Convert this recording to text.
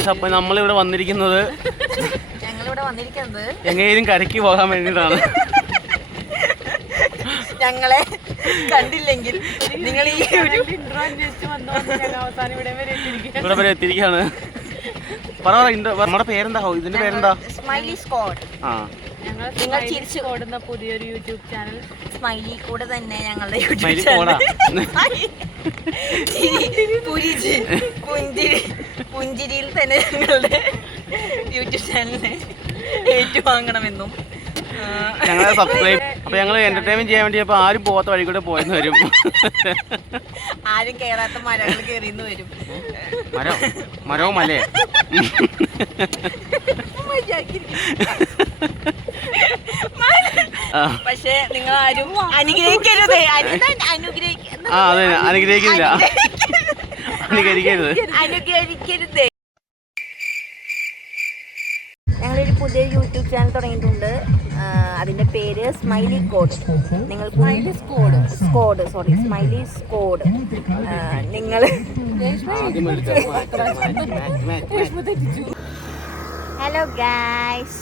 Guys. അപ്പൊ നമ്മളിവിടെ വന്നിരിക്കുന്നത് എങ്ങനെയും കരയ്ക്ക് പോകാൻ വേണ്ടിയിട്ടാണ്. ഞങ്ങളെ കണ്ടില്ലെങ്കിൽ നിങ്ങൾ ഈ ഇവിടെ വരെ എത്തിയിരിക്കുകയാണ്. നമ്മുടെ പേരെന്താ? ഇതിന്റെ പേരെന്താ? Smiley squad. ആ, നിങ്ങൾ ചിരിച്ചു ഓടുന്ന പുതിയൊരു യൂട്യൂബ് ചാനൽ സ്മൈലി കൂടെ തന്നെ ഞങ്ങളുടെ സ്മൈലി കോടാ. പുഞ്ചിരിയിൽ തന്നെ ഞങ്ങളുടെ യൂട്യൂബ് ചാനലിനെ ഏറ്റുവാങ്ങണമെന്നും ഞങ്ങളെ സബ്സ്ക്രൈബ്. അപ്പൊ ഞങ്ങൾ എന്റർടൈൻമെന്റ് ചെയ്യാൻ വേണ്ടി അപ്പൊ ആരും പോകാത്ത വഴി കൂടെ പോയെന്ന് വരും. ആരും കേറാത്ത മരങ്ങൾ കേറിന്ന് വരും. മരവും മലേ. പക്ഷെ നിങ്ങൾ ആരും അനുഗ്രഹിക്കരുതേ. അനുഗ്രഹിക്കില്ല, അനുഗ്രഹിക്കരുതേ. ഞങ്ങളൊരു പുതിയ യൂട്യൂബ് ചാനൽ തുടങ്ങിയിട്ടുണ്ട്. അതിന്റെ പേര് സ്മൈലി കോഡ്. നിങ്ങൾ സ്മൈലി സ്കോഡ്. നിങ്ങൾ ഹലോ ഗൈസ്.